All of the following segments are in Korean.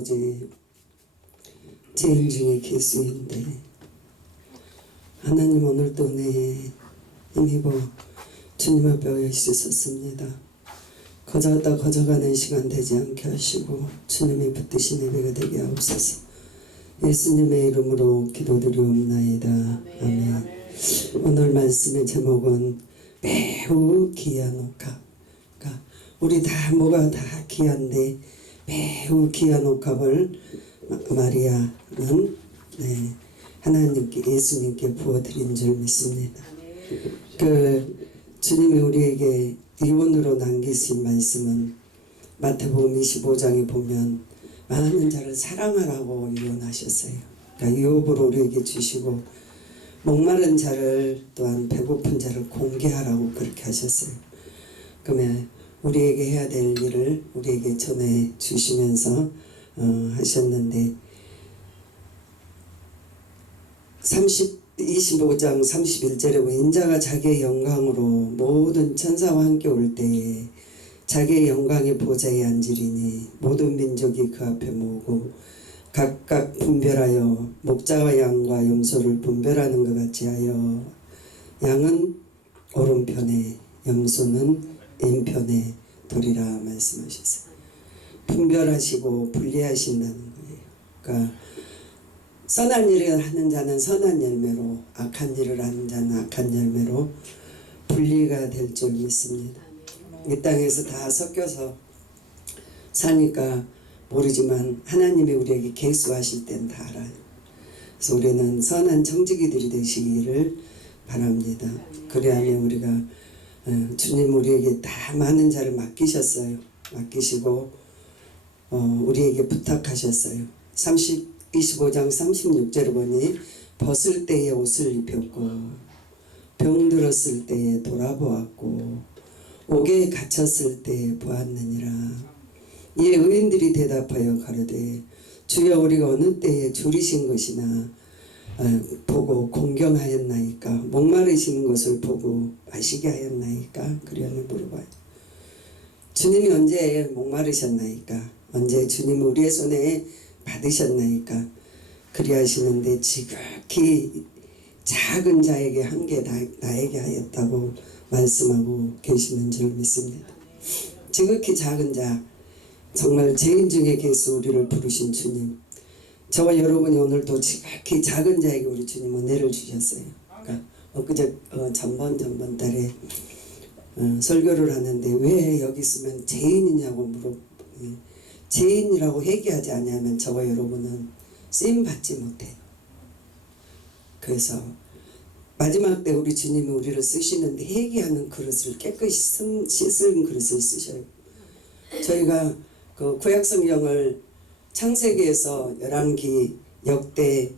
어제 죄인 중에 개수인데 하나님 오늘도 내 힘입어 주님 앞에 있으셨습니다. 거저다 거저가는 시간 되지 않게 하시고 주님의 붙드신 예배가 되게 하옵소서. 예수님의 이름으로 기도드리옵나이다. 아멘. 오늘 말씀의 제목은 매우 귀한 옥합. 그러니까 우리 다 뭐가 다 귀한데 매우 귀한 옥합을 마리아는 하나님께 예수님께 부어드린 줄 믿습니다. 주님이 우리에게 이원으로 남기신 말씀은 마태복음 25장에 보면 많은 자를 사랑하라고 이원하셨어요. 그러니까 유업으로 우리에게 주시고 목마른 자를 또한 배고픈 자를 공개하라고 그렇게 하셨어요. 그러면 우리에게 해야 될 일을 우리에게 전해 주시면서 하셨는데 25장 31절에 인자가 자기의 영광으로 모든 천사와 함께 올 때에 자기의 영광의 보좌에 앉으리니 모든 민족이 그 앞에 모으고 각각 분별하여 목자와 양과 염소를 분별하는 것 같이 하여 양은 오른편에 염소는 왼편에 두리라 말씀하셨어요. 분별하시고 분리하신다는 거예요. 그러니까 선한 일을 하는 자는 선한 열매로, 악한 일을 하는 자는 악한 열매로 분리가 될 줄 믿습니다. 이 땅에서 다 섞여서 사니까 모르지만 하나님이 우리에게 계수하실 땐 다 알아요. 그래서 우리는 선한 청지기들이 되시기를 바랍니다. 그래야만 우리가 주님 우리에게 다 많은 자를 맡기셨어요. 맡기시고 우리에게 부탁하셨어요. 25장 36절을 보니 벗을 때에 옷을 입혔고 병들었을 때에 돌아보았고 옥에 갇혔을 때에 보았느니라. 이에 의인들이 대답하여 가로되 주여 우리가 어느 때에 줄이신 것이나 보고 공경하였나이까 목마르시는 것을 보고 마시게 하였나이까. 그리하며 물어봐요. 주님이 언제 목마르셨나이까? 언제 주님이 우리의 손에 받으셨나이까? 그리하시는데 지극히 작은 자에게 한 게 나에게 하였다고 말씀하고 계시는 줄 믿습니다. 지극히 작은 자, 정말 죄인 중에 계수 우리를 부르신 주님, 저와 여러분이 오늘도 지극히 작은 자에게 우리 주님 은혜를 주셨어요. 그러니까 엊그제 전번 달에 설교를 하는데 왜 여기 있으면 죄인이냐고 물어보니 죄인이라고 회개하지 않으면 저와 여러분은 쓰임 받지 못해요. 그래서 마지막 때 우리 주님이 우리를 쓰시는데 회개하는 그릇을 깨끗이 씻은 그릇을 쓰셔요. 저희가 그 구약성경을 창세기에서 열왕기 역대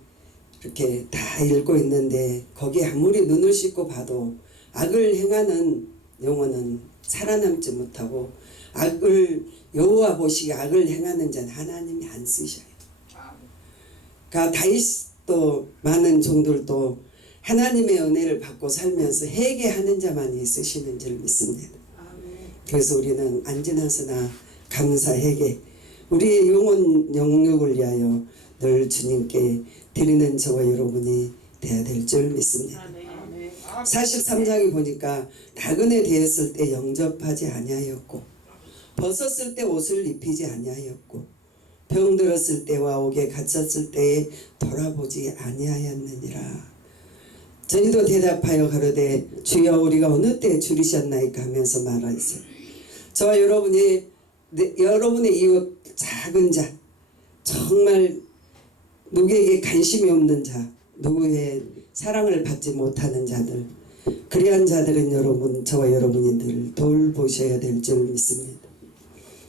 이렇게 다 읽고 있는데 거기에 아무리 눈을 씻고 봐도 악을 행하는 영혼은 살아남지 못하고 악을 여호와 보시기에 악을 행하는 자는 하나님이 안 쓰셔요. 그러니까 다윗도 많은 종들도 하나님의 은혜를 받고 살면서 회개하는 자만이 쓰시는 줄 믿습니다. 그래서 우리는 안지나서나 감사 회개, 우리의 영혼 영육을 위하여 늘 주님께 드리는 저와 여러분이 되어야 될 줄 믿습니다. 43장에 보니까 나그네 되었을 때 영접하지 아니하였고 벗었을 때 옷을 입히지 아니하였고 병들었을 때와 옥에 갇혔을 때에 돌아보지 아니하였느니라. 저희도 대답하여 가로되 주여 우리가 어느 때에 줄이셨나이까 하면서 말하였어요. 저와 여러분의 이웃 작은 자, 정말 누구에게 관심이 없는 자, 누구의 사랑을 받지 못하는 자들, 그리한 자들은 여러분, 저와 여러분이 늘 돌보셔야 될 줄 믿습니다.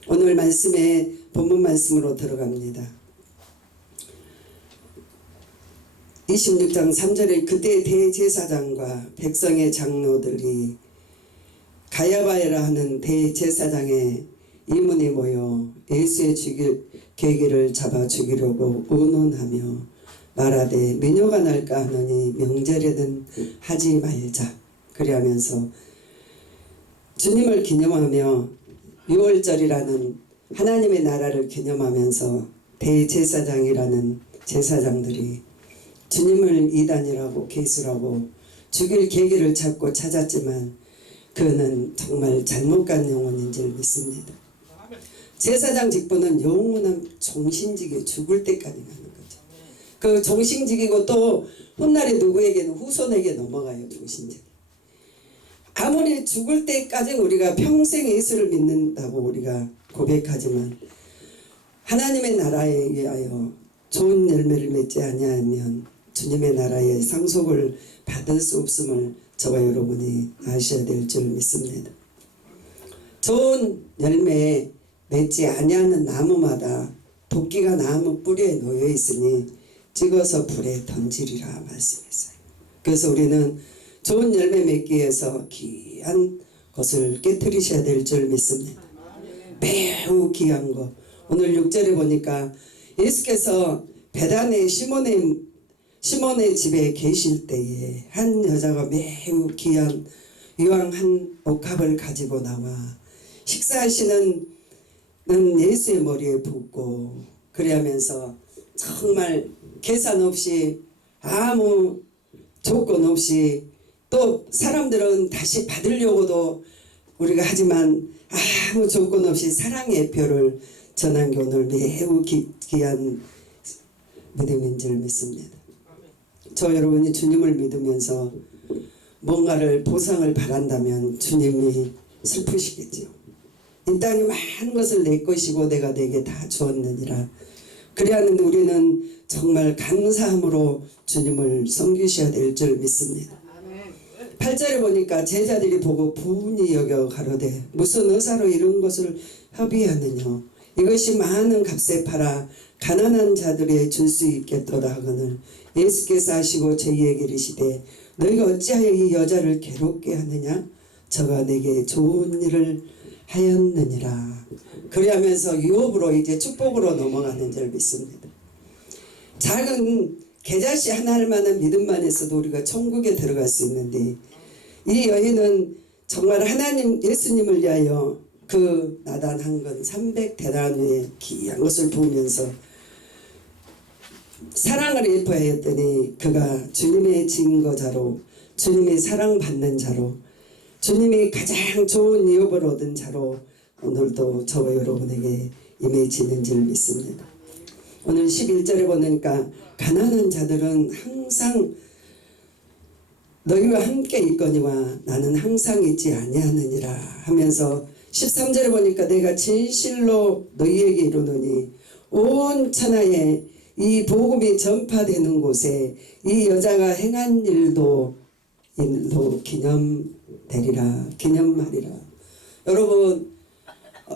오늘 말씀에 본문 말씀으로 들어갑니다. 26장 3절에 그때 대제사장과 백성의 장로들이 가야바라 하는 대제사장의 이문이 모여 예수의 계기를 잡아 죽이려고 의논하며 말하되 미녀가 날까 하노니 명절에는 하지 말자. 그리하면서 주님을 기념하며 6월절이라는 하나님의 나라를 기념하면서 대제사장이라는 제사장들이 주님을 이단이라고 개수라고 죽일 계기를 찾고 찾았지만 그는 정말 잘못 간 영혼인 줄 믿습니다. 제사장 직분은 영원한 종신직에 죽을 때까지 가는 거죠. 그 종신직이고 또 훗날에 누구에게는 후손에게 넘어가요. 종신직. 아무리 죽을 때까지 우리가 평생 예수를 믿는다고 우리가 고백하지만 하나님의 나라에 위하여 좋은 열매를 맺지 아니하면 주님의 나라의 상속을 받을 수 없음을 저와 여러분이 아셔야 될 줄 믿습니다. 좋은 열매에 맺지 아니하는 나무마다 도끼가 나무 뿌리에 놓여 있으니 찍어서 불에 던지리라 말씀했어요. 그래서 우리는 좋은 열매 맺기 위해서 귀한 것을 깨뜨리셔야 될 줄 믿습니다. 매우 귀한 것. 오늘 6절에 보니까 예수께서 베단의 시몬의 집에 계실 때에 한 여자가 매우 귀한 유황 한 옥합을 가지고 나와 식사하시는 예수의 머리에 붓고 그래하면서 정말 계산 없이 아무 조건 없이 또 사람들은 다시 받으려고도 우리가 하지만 아무 조건 없이 사랑의 표를 전한 게 오늘 매우 귀한 믿음인 줄 믿습니다. 저 여러분이 주님을 믿으면서 뭔가를 보상을 바란다면 주님이 슬프시겠지요. 이 땅이 많은 것을 내 것이고 내가 내게 다 주었느니라. 그래야 하는데 우리는 정말 감사함으로 주님을 섬기셔야 될 줄 믿습니다. 8절에 보니까 제자들이 보고 부은히 여겨 가로되 무슨 의사로 이런 것을 협의하느냐. 이것이 많은 값에 팔아 가난한 자들에게 줄 수 있겠도다 하거늘 예수께서 하시고 저희에게 이르시되 너희가 어찌하여 이 여자를 괴롭게 하느냐. 저가 내게 좋은 일을 하였느니라. 그리하면서 유업으로 이제 축복으로 넘어가는 줄 믿습니다. 작은 겨자씨 하나를 만한 믿음만 있어도 우리가 천국에 들어갈 수 있는데 이 여인은 정말 하나님 예수님을 위하여 그 나단 한 건 300데나리온의 귀한 것을 부으면서 사랑을 예뻐하였더니 그가 주님의 증거자로 주님의 사랑받는 자로 주님이 가장 좋은 유업을 얻은 자로 오늘도 저와 여러분에게 임해지는 줄 믿습니다. 오늘 11절에 보니까 가난한 자들은 항상 너희와 함께 있거니와 나는 항상 있지 아니하느니라 하면서 13절에 보니까 내가 진실로 너희에게 이르노니 온 천하에 이 복음이 전파되는 곳에 이 여자가 행한 일도 기념하리라. 여러분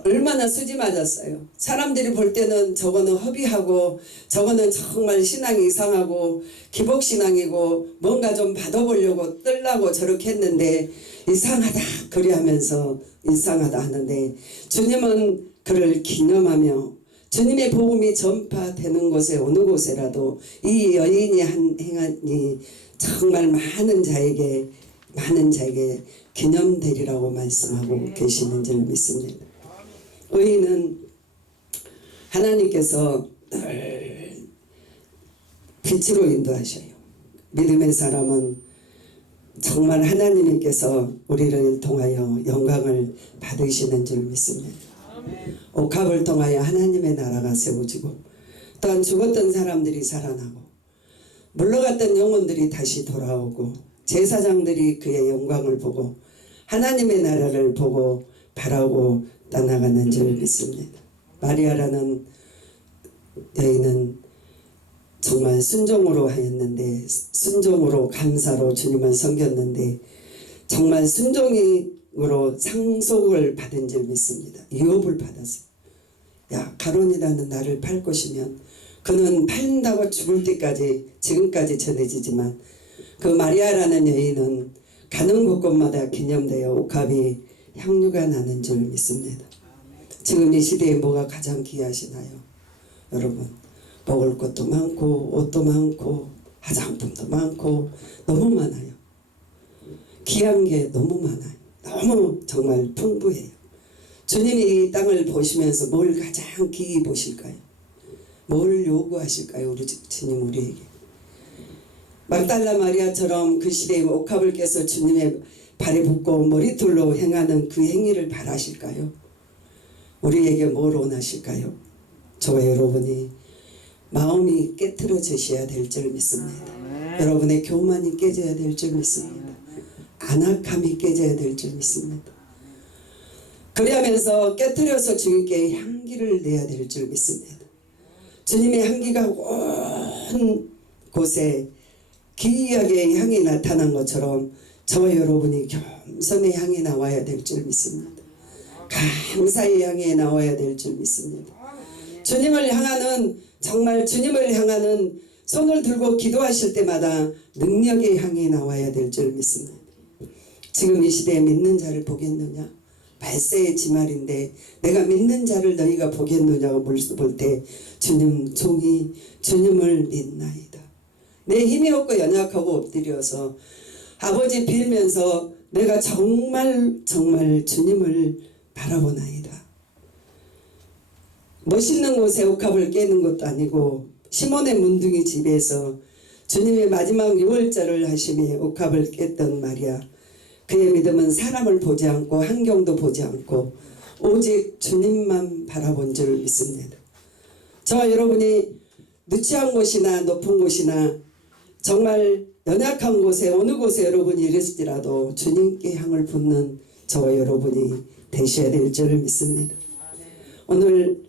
얼마나 수지 맞았어요. 사람들이 볼 때는 저거는 허비하고 저거는 정말 신앙이 이상하고 기복신앙이고 뭔가 좀 받아보려고 뜨려고 저렇게 했는데 이상하다 그리하면서 이상하다 하는데 주님은 그를 기념하며 주님의 복음이 전파되는 곳에 어느 곳에라도 이 여인이 행한이 정말 많은 자에게 기념되리라고 말씀하고 계시는 줄 믿습니다. 의인은 하나님께서 늘 빛으로 인도하셔요. 믿음의 사람은 정말 하나님께서 우리를 통하여 영광을 받으시는 줄 믿습니다. 옥합을 통하여 하나님의 나라가 세워지고 또한 죽었던 사람들이 살아나고 물러갔던 영혼들이 다시 돌아오고 제사장들이 그의 영광을 보고 하나님의 나라를 보고 바라고 떠나가는 줄 믿습니다. 마리아라는 여인은 정말 순종으로 하였는데 순종으로 감사로 주님을 섬겼는데 정말 순종으로 상속을 받은 줄 믿습니다. 유업을 받았어요. 야 가론이라는 나를 팔 것이면 그는 팔린다고 죽을 때까지 지금까지 전해지지만 그 마리아라는 여인은 가는 곳곳마다 기념되어 옥합이 향유가 나는 줄 믿습니다. 지금 이 시대에 뭐가 가장 귀하시나요? 여러분 먹을 것도 많고 옷도 많고 화장품도 많고 너무 많아요. 귀한 게 너무 많아요. 너무 정말 풍부해요. 주님이 이 땅을 보시면서 뭘 가장 귀히 보실까요? 뭘 요구하실까요? 우리 주님 우리에게. 막달라 마리아처럼 그 시대에 옥합을 깨서 주님의 발에 붙고 머리털로 행하는 그 행위를 바라실까요? 우리에게 뭘 원하실까요? 저와 여러분이 마음이 깨트려지셔야 될 줄 믿습니다. 여러분의 교만이 깨져야 될 줄 믿습니다. 안악함이 깨져야 될 줄 믿습니다. 그리하면서 깨트려서 주님께 향기를 내야 될 줄 믿습니다. 주님의 향기가 온 곳에 기이하게 향이 나타난 것처럼 저와 여러분이 겸손의 향이 나와야 될 줄 믿습니다. 감사의 향이 나와야 될 줄 믿습니다. 주님을 향하는, 정말 주님을 향하는 손을 들고 기도하실 때마다 능력의 향이 나와야 될 줄 믿습니다. 지금 이 시대에 믿는 자를 보겠느냐? 발세의 지말인데 내가 믿는 자를 너희가 보겠느냐고 볼 때 주님 종이 주님을 믿나이다. 내 힘이 없고 연약하고 엎드려서 아버지 빌면서 내가 정말 주님을 바라보나이다. 멋있는 곳에 옥합을 깨는 것도 아니고 시몬의 문둥이 집에서 주님의 마지막 6월절을 하심에 옥합을 깼던 마리아. 그의 믿음은 사람을 보지 않고 환경도 보지 않고 오직 주님만 바라본 줄 믿습니다. 저와 여러분이 누추한 곳이나 높은 곳이나 정말 연약한 곳에 어느 곳에 여러분이 이랬을지라도 주님께 향을 붓는 저와 여러분이 되셔야 될 줄 믿습니다. 오늘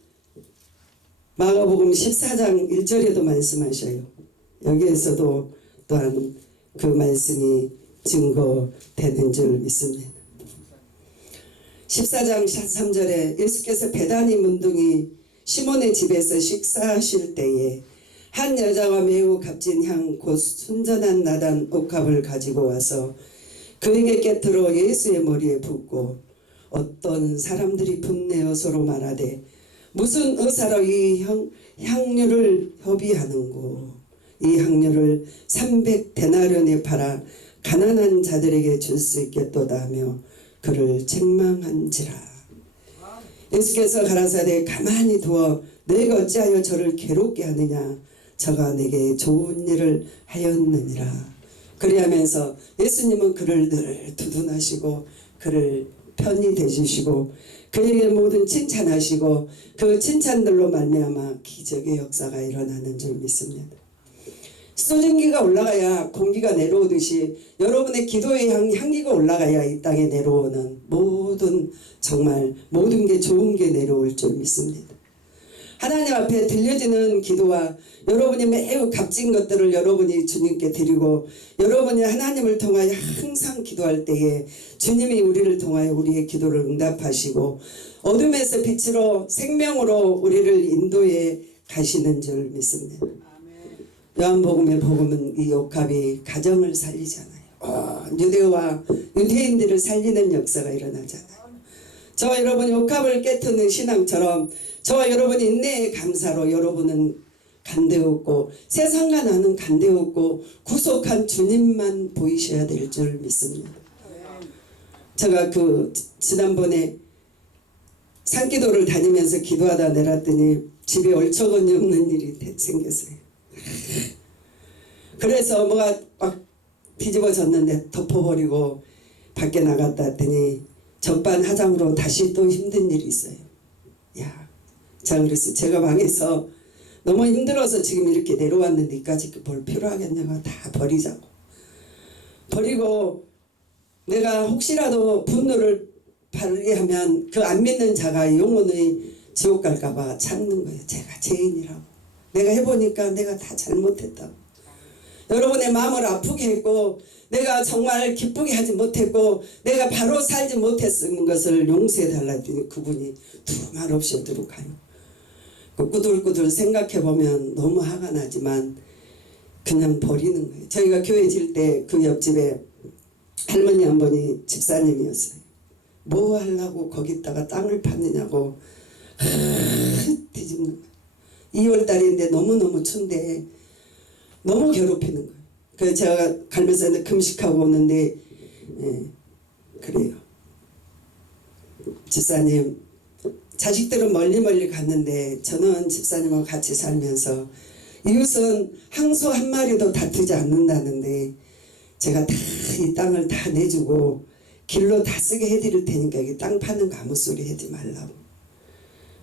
마가복음 14장 1절에도 말씀하셔요. 여기에서도 또한 그 말씀이 증거되는 줄 믿습니다. 14장 3절에 예수께서 베다니 문둥이 시몬의 집에서 식사하실 때에 한 여자가 매우 값진 향 곧 순전한 나단 옥합을 가지고 와서 그에게 곁들어 예수의 머리에 붓고 어떤 사람들이 분내어 서로 말하되 무슨 의사로 이 향료를 협의하는고 이 향료를 300데나리온에 팔아 가난한 자들에게 줄 수 있겠도다 하며 그를 책망한지라. 예수께서 가라사대 가만히 두어 너희가 어찌하여 저를 괴롭게 하느냐 저가 내게 좋은 일을 하였느니라. 그리하면서 예수님은 그를 늘 두둔하시고 그를 편히 대주시고 그에게 모든 칭찬하시고 그 칭찬들로 말미암아 기적의 역사가 일어나는 줄 믿습니다. 수증기가 올라가야 공기가 내려오듯이 여러분의 기도의 향기가 올라가야 이 땅에 내려오는 정말 모든 게 좋은 게 내려올 줄 믿습니다. 하나님 앞에 들려지는 기도와 여러분이 매우 값진 것들을 여러분이 주님께 드리고 여러분이 하나님을 통하여 항상 기도할 때에 주님이 우리를 통하여 우리의 기도를 응답하시고 어둠에서 빛으로 생명으로 우리를 인도해 가시는 줄 믿습니다. 요한복음의 복음은 이 옥합이 가정을 살리잖아요. 유대와 유대인들을 살리는 역사가 일어나잖아요. 저와 여러분이 옥합을 깨트는 신앙처럼 저와 여러분이 인내의 감사로 여러분은 간대없고 세상과 나는 간대없고 구속한 주님만 보이셔야 될 줄 믿습니다. 제가 지난번에 산기도를 다니면서 기도하다 내렸더니 집에 얼처건이 없는 일이 생겼어요. 그래서 뭐가 막 뒤집어졌는데 덮어버리고 밖에 나갔다 했더니 전반 화장으로 다시 또 힘든 일이 있어요. 야, 자 그래서 제가 방에서 너무 힘들어서 지금 이렇게 내려왔는데 이까지 뭘 필요하겠냐고 다 버리자고. 버리고 내가 혹시라도 분노를 발휘하면 그 안 믿는 자가 영혼의 지옥 갈까봐 참는 거예요. 제가 죄인이라고. 내가 해보니까 내가 다 잘못했다고. 여러분의 마음을 아프게 했고 내가 정말 기쁘게 하지 못했고 내가 바로 살지 못했은 것을 용서해달라 했더니 그분이 두 말 없이 어디로 가요. 꾸들꾸들 생각해보면 너무 화가 나지만 그냥 버리는 거예요. 저희가 교회 질 때 그 옆집에 할머니 한 분이 집사님이었어요. 뭐 하려고 거기다가 땅을 팠느냐고 뒤집는 거예요. 2월달인데 너무너무 춘데 너무 괴롭히는 거예요. 그래서 제가 갈면서 금식하고 오는데 그래요. 집사님 자식들은 멀리 갔는데 저는 집사님하고 같이 살면서 이웃은 항소 한 마리도 다투지 않는다는데 제가 다 이 땅을 다 내주고 길로 다 쓰게 해드릴 테니까 이 땅 파는 거 아무 소리 하지 말라고.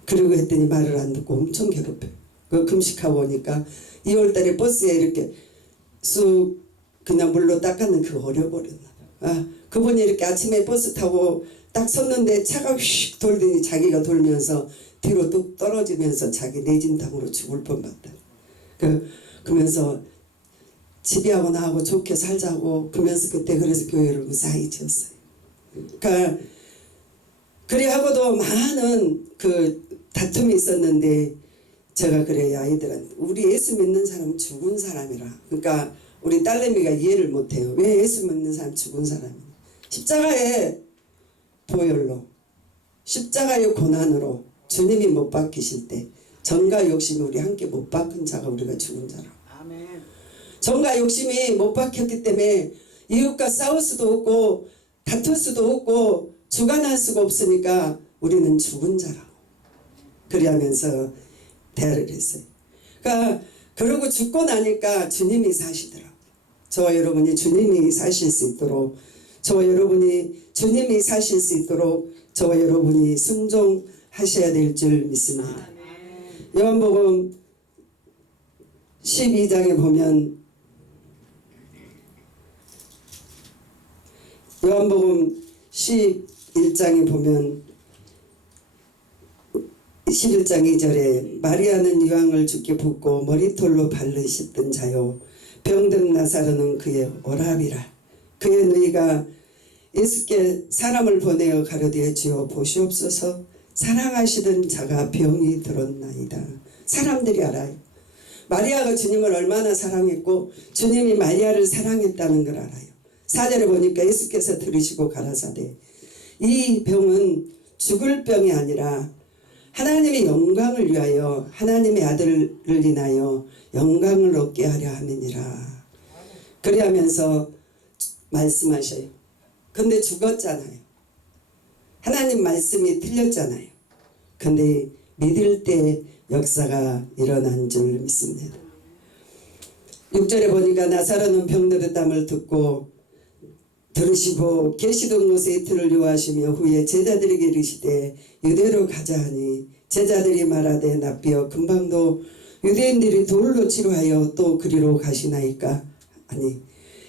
그러고 했더니 말을 안 듣고 엄청 괴롭혀요. 그 금식하고 오니까 2월달에 버스에 이렇게 쑥 그냥 물로 닦았는 그거 어려버렸나 봐. 아, 그분이 이렇게 아침에 버스 타고 딱 섰는데 차가 휙 돌더니 자기가 돌면서 뒤로 뚝 떨어지면서 자기 내진탕으로 죽을 뻔봤다. 그러면서 집이하고 나하고 좋게 살자고 그러면서 그때 그래서 교회를 무사히 지었어요. 그러니까 그래 하고도 많은 그 다툼이 있었는데 제가 그래요 아이들한테 우리 예수 믿는 사람은 죽은 사람이라. 그러니까 우리 딸내미가 이해를 못해요. 왜 예수 믿는 사람 죽은 사람이냐. 십자가의 보혈로 십자가의 고난으로 주님이 못 박히실 때 정과 욕심이 우리 함께 못 박힌 자가 우리가 죽은 자라. 아멘. 정과 욕심이 못 박혔기 때문에 이웃과 싸울 수도 없고 다툴 수도 없고 주관할 수가 없으니까 우리는 죽은 자라고. 그리하면서 대화를 했어요. 그러니까 그러고 죽고 나니까 주님이 사시더라고요. 저와 여러분이 주님이 사실 수 있도록 저와 여러분이 주님이 사실 수 있도록 저와 여러분이 순종하셔야 될 줄 믿습니다. 요한복음 12장에 보면 요한복음 11장에 보면 11장 2절에 마리아는 유황을 주께 붓고 머리털로 발을 씻던 자요 병든 나사로는 그의 오라비라. 그의 누이가 예수께 사람을 보내어 가로되 주여 보시옵소서 사랑하시던 자가 병이 들었나이다. 사람들이 알아요. 마리아가 주님을 얼마나 사랑했고 주님이 마리아를 사랑했다는 걸 알아요. 4절에 보니까 예수께서 들으시고 가라사대 이 병은 죽을 병이 아니라 하나님의 영광을 위하여 하나님의 아들을 인하여 영광을 얻게 하려 함이니라. 그리하면서 말씀하셔요. 근데 죽었잖아요. 하나님 말씀이 틀렸잖아요. 근데 믿을 때 역사가 일어난 줄 믿습니다. 6절에 보니까 나사로는 병들었담을 듣고 들으시고 계시던 곳에 이틀을 요하시며 후에 제자들에게 이르시되 유대로 가자 하니 제자들이 말하되 납비여 금방도 유대인들이 돌로 치료하여 또 그리로 가시나이까. 아니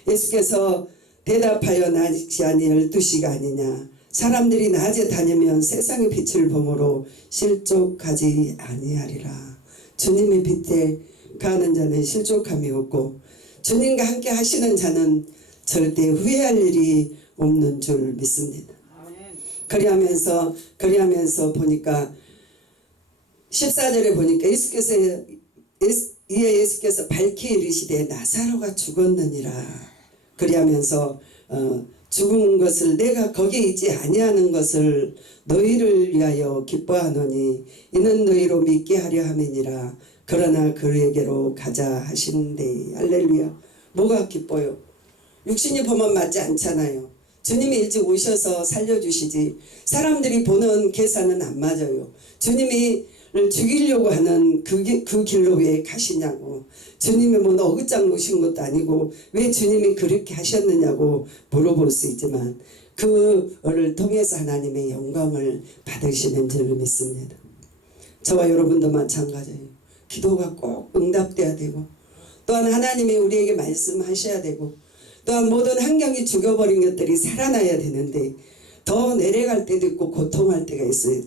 예수께서 대답하여 낮이 아니 12시가 아니냐. 사람들이 낮에 다니면 세상의 빛을 보므로 실족하지 아니하리라. 주님의 빛에 가는 자는 실족함이 없고 주님과 함께 하시는 자는 절대 후회할 일이 없는 줄 믿습니다. 그리하면서 보니까 14절에 보니까 예수께서 밝히 이르시되 나사로가 죽었느니라. 그리하면서 죽은 것을 내가 거기에 있지 아니하는 것을 너희를 위하여 기뻐하노니 이는 너희로 믿게 하려 함이니라. 그러나 그에게로 가자 하시는데 할렐루야. 뭐가 기뻐요? 육신이 보면 맞지 않잖아요. 주님이 일찍 오셔서 살려주시지 사람들이 보는 계산은 안 맞아요. 주님이 죽이려고 하는 그 길로 왜 가시냐고. 주님이 뭐 어긋장 놓으신 것도 아니고 왜 주님이 그렇게 하셨느냐고 물어볼 수 있지만 그를 통해서 하나님의 영광을 받으시는 줄 믿습니다. 저와 여러분도 마찬가지예요. 기도가 꼭 응답돼야 되고 또한 하나님이 우리에게 말씀하셔야 되고 또한 모든 환경이 죽여버린 것들이 살아나야 되는데 더 내려갈 때도 있고 고통할 때가 있어요.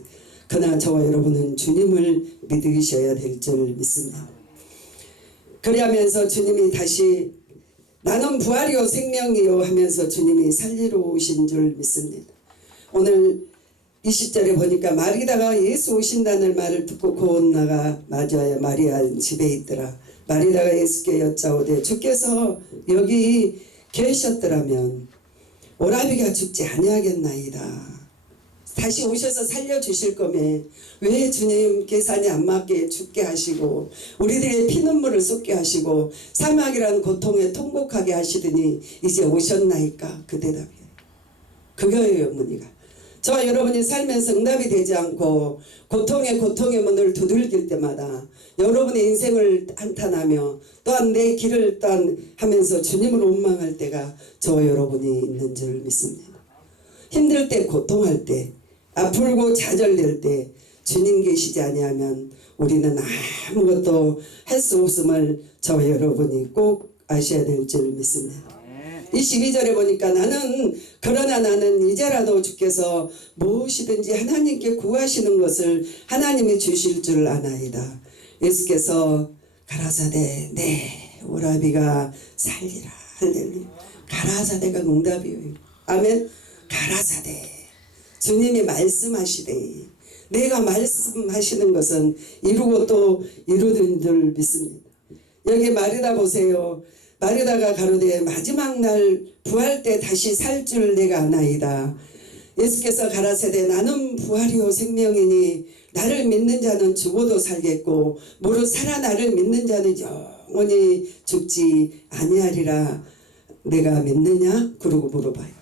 그러나 저와 여러분은 주님을 믿으셔야 될 줄 믿습니다. 그리하면서 주님이 다시 나는 부활이요 생명이요 하면서 주님이 살리러 오신 줄 믿습니다. 오늘 20절에 보니까 마리다가 예수 오신다는 말을 듣고 곧 나가 맞아야 마리아 집에 있더라. 마리다가 예수께 여짜오되 주께서 여기 계셨더라면 오라비가 죽지 아니하겠나이다. 다시 오셔서 살려주실 거면 왜 주님 계산이 안 맞게 죽게 하시고 우리들의 피눈물을 쏟게 하시고 사막이라는 고통에 통곡하게 하시더니 이제 오셨나이까. 그 대답이에요. 그거예요 어머니가. 저와 여러분이 살면서 응답이 되지 않고 고통의 문을 두들길 때마다 여러분의 인생을 한탄하며 또한 내 길을 또한 하면서 주님을 원망할 때가 저와 여러분이 있는 줄 믿습니다. 힘들 때, 고통할 때, 아프고 좌절될 때 주님 계시지 아니하면 우리는 아무것도 할 수 없음을 저와 여러분이 꼭 아셔야 될 줄 믿습니다. 22절에 보니까 그러나 나는 이제라도 주께서 무엇이든지 하나님께 구하시는 것을 하나님이 주실 줄 아나이다. 예수께서 가라사대 내 오라비가 살리라. 할렐루야. 가라사대가 응답이에요. 아멘. 가라사대 주님이 말씀하시되 내가 말씀하시는 것은 이루고 또 이루는 줄 믿습니다. 여기 마리다 보세요. 마리다가 가로되 마지막 날 부활 때 다시 살 줄 내가 아나이다. 예수께서 가라사대 나는 부활이요 생명이니 나를 믿는 자는 죽어도 살겠고 무릇 살아 나를 믿는 자는 영원히 죽지 아니하리라. 내가 믿느냐? 그러고 물어봐요.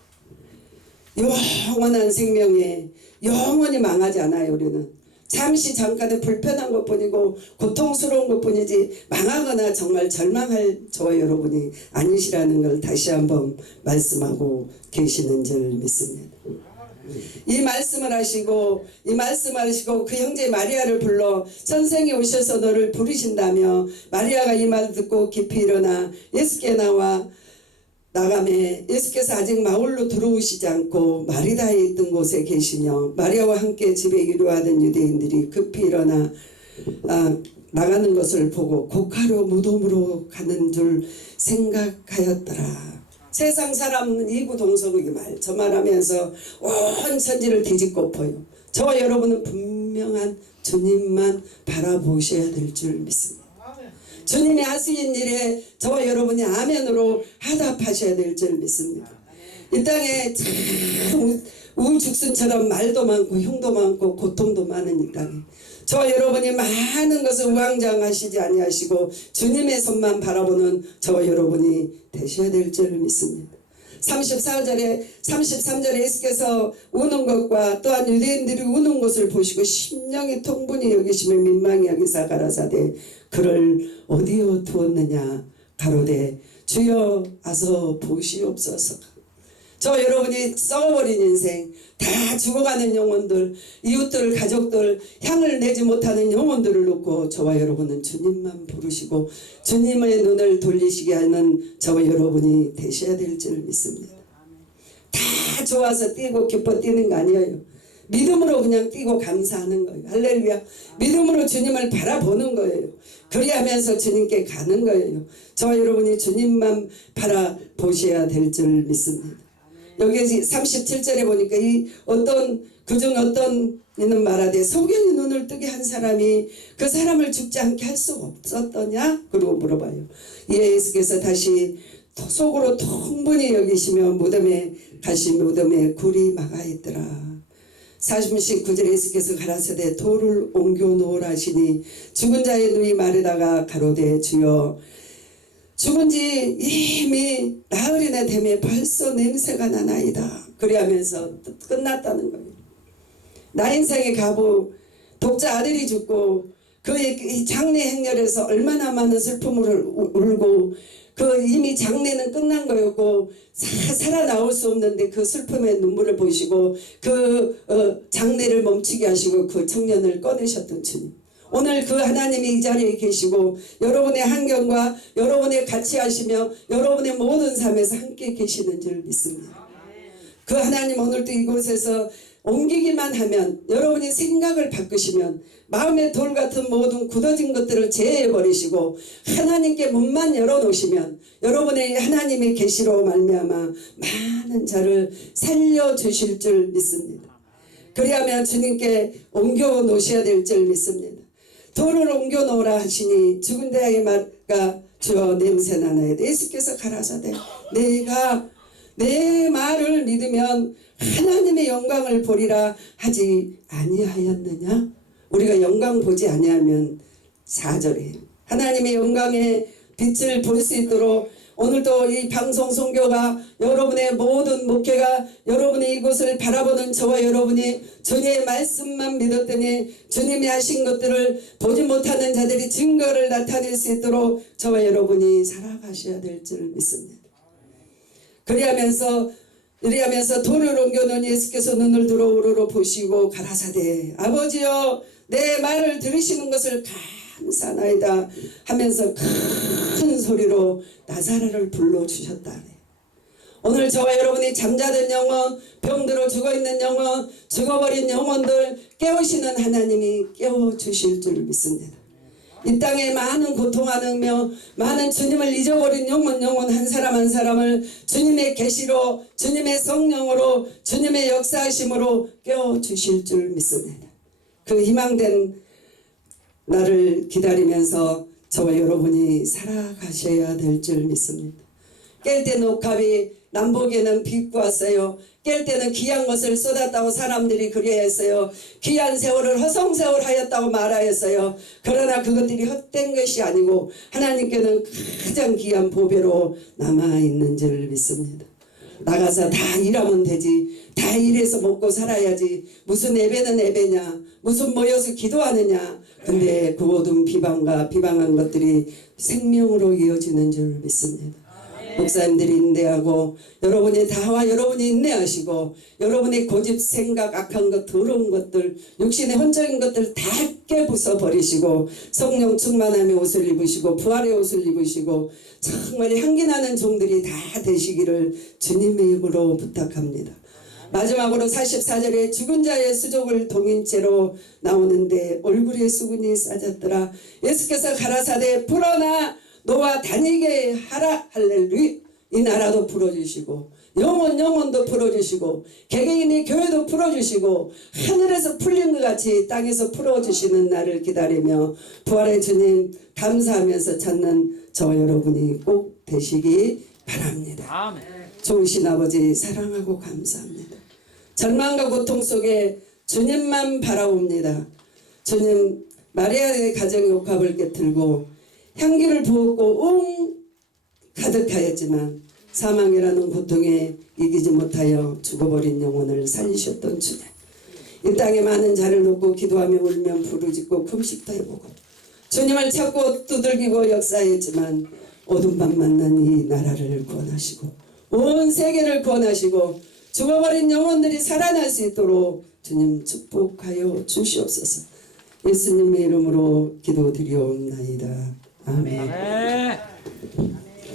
영원한 생명에 영원히 망하지 않아요. 우리는 잠시 잠깐의 불편한 것뿐이고 고통스러운 것뿐이지 망하거나 정말 절망할 저와 여러분이 아니시라는 걸 다시 한번 말씀하고 계시는 줄 믿습니다. 이 말씀을 하시고 그 형제 마리아를 불러 선생이 오셔서 너를 부르신다며 마리아가 이 말을 듣고 깊이 일어나 예수께 나가매 예수께서 아직 마을로 들어오시지 않고 마리다에 있던 곳에 계시며 마리아와 함께 집에 이루하던 유대인들이 급히 일어나 나가는 것을 보고 곡하러 무덤으로 가는 줄 생각하였더라. 세상 사람은 이구동성이게 저 말하면서 온 천지를 뒤집고 엎어요. 저와 여러분은 분명한 주님만 바라보셔야 될 줄 믿습니다. 주님이 하시는 일에 저와 여러분이 아멘으로 하답하셔야 될 줄 믿습니다. 이 땅에 참 우죽순처럼 말도 많고 흉도 많고 고통도 많은 이 땅에 저와 여러분이 많은 것을 우왕좌왕하시지 아니하시고 주님의 손만 바라보는 저와 여러분이 되셔야 될 줄 믿습니다. 33절에 예수께서 우는 것과 또한 유대인들이 우는 것을 보시고 심령이 통분히 여기시며 민망히 여기사 가라사대 그를 어디에 두었느냐 가로되 주여 와서 보시옵소서. 저 여러분이 썩어버린 인생 다 죽어가는 영혼들 이웃들 가족들 향을 내지 못하는 영혼들을 놓고 저와 여러분은 주님만 부르시고 주님의 눈을 돌리시게 하는 저와 여러분이 되셔야 될 줄 믿습니다. 다 좋아서 뛰고 기뻐 뛰는 거 아니에요. 믿음으로 그냥 뛰고 감사하는 거예요. 할렐루야. 믿음으로 주님을 바라보는 거예요. 그리하면서 주님께 가는 거예요. 저와 여러분이 주님만 바라보셔야 될 줄 믿습니다. 여기 37절에 보니까 그중 어떤 이는 말하되 소경이 눈을 뜨게 한 사람이 그 사람을 죽지 않게 할 수 없었더냐? 그리고 물어봐요. 예수께서 다시 속으로 통분히 여기시며 무덤에 가신 무덤에 굴이 막아 있더라. 49절에 예수께서 가라사대 돌을 옮겨 놓으라 하시니 죽은 자의 눈이 마르다가 가로되 주여 죽은 지 이미 나흘이나 되매 벌써 냄새가 나나이다. 그리하면서 끝났다는 거예요. 나 인생의 가부 독자 아들이 죽고 그의 장례 행렬에서 얼마나 많은 슬픔을 울고 이미 장례는 끝난 거였고 살아나올 수 없는데 그 슬픔의 눈물을 보시고 장례를 멈추게 하시고 그 청년을 꺼내셨던 주님. 오늘 그 하나님이 이 자리에 계시고 여러분의 환경과 여러분의 같이 하시며 여러분의 모든 삶에서 함께 계시는 줄 믿습니다. 그 하나님 오늘도 이곳에서 옮기기만 하면 여러분이 생각을 바꾸시면 마음의 돌 같은 모든 굳어진 것들을 제해버리시고 하나님께 문만 열어놓으시면 여러분의 하나님의 계시로 말미암아 많은 자를 살려주실 줄 믿습니다. 그리하면 주님께 옮겨 놓으셔야 될 줄 믿습니다. 돌을 옮겨 놓으라 하시니 죽은 자의 말과 주여 냄새나나이다. 예수께서 가라사대 내가 내 말을 믿으면 하나님의 영광을 보리라 하지 아니하였느냐? 우리가 영광 보지 아니하면 4절에 하나님의 영광의 빛을 볼 수 있도록 오늘도 이 방송 선교가 여러분의 모든 목회가 여러분이 이곳을 바라보는 저와 여러분이 주님의 말씀만 믿었더니 주님이 하신 것들을 보지 못하는 자들이 증거를 나타낼 수 있도록 저와 여러분이 살아가셔야 될 줄 믿습니다. 이리하면서 돌을 옮겨놓은 예수께서 눈을 들어 우러러 보시고 가라사대 아버지여 내 말을 들으시는 것을 감사나이다 하면서 큰 소리로 나사로를 불러주셨다. 오늘 저와 여러분이 잠자던 영혼, 병들어 죽어있는 영혼, 죽어버린 영혼들 깨우시는 하나님이 깨워주실 줄 믿습니다. 이 땅에 많은 고통하며 많은 주님을 잊어버린 영혼 한 사람 한 사람을 주님의 계시로 주님의 성령으로 주님의 역사하심으로 깨워주실 줄 믿습니다. 그 희망된 날을 기다리면서 저와 여러분이 살아가셔야 될 줄 믿습니다. 깰 때는 옥합이 남북에는 비구었어요. 깰 때는 귀한 것을 쏟았다고 사람들이 그리했어요. 귀한 세월을 허송세월 하였다고 말하였어요. 그러나 그것들이 헛된 것이 아니고 하나님께는 가장 귀한 보배로 남아있는 줄 믿습니다. 나가서 다 일하면 되지. 다 일해서 먹고 살아야지. 무슨 예배는 예배냐. 무슨 모여서 기도하느냐. 근데 그 모든 비방한 것들이 생명으로 이어지는 줄 믿습니다. 목사님들이 인내하고 여러분이 다와 여러분이 인내하시고 여러분의 고집 생각 악한 것 더러운 것들 육신의 혼적인 것들 다 깨부숴 버리시고 성령 충만함의 옷을 입으시고 부활의 옷을 입으시고 정말 향기나는 종들이 다 되시기를 주님의 이름으로 부탁합니다. 마지막으로 44절에 죽은 자의 수족을 동인채로 나오는데 얼굴에 수분이 싸졌더라. 예수께서 가라사대 불어나 너와 다니게 하라. 할렐루야. 이 나라도 풀어주시고 영혼도 풀어주시고 개개인의 교회도 풀어주시고 하늘에서 풀린 것 같이 땅에서 풀어주시는 날을 기다리며 부활의 주님 감사하면서 찾는 저와 여러분이 꼭 되시기 바랍니다. 아멘. 좋으신 아버지 사랑하고 감사합니다. 절망과 고통 속에 주님만 바라봅니다. 주님 마리아의 가정의 옥합을 깨뜨리고 향기를 부었고 가득하였지만 사망이라는 고통에 이기지 못하여 죽어버린 영혼을 살리셨던 주님. 이 땅에 많은 자를 놓고 기도하며 울며 부르짖고 금식도 해보고 주님을 찾고 두들기고 역사했지만 어둠 밤 만난 이 나라를 구원하시고 온 세계를 구원하시고 죽어버린 영혼들이 살아날 수 있도록 주님 축복하여 주시옵소서. 예수님의 이름으로 기도드리옵나이다. 아멘. 아멘.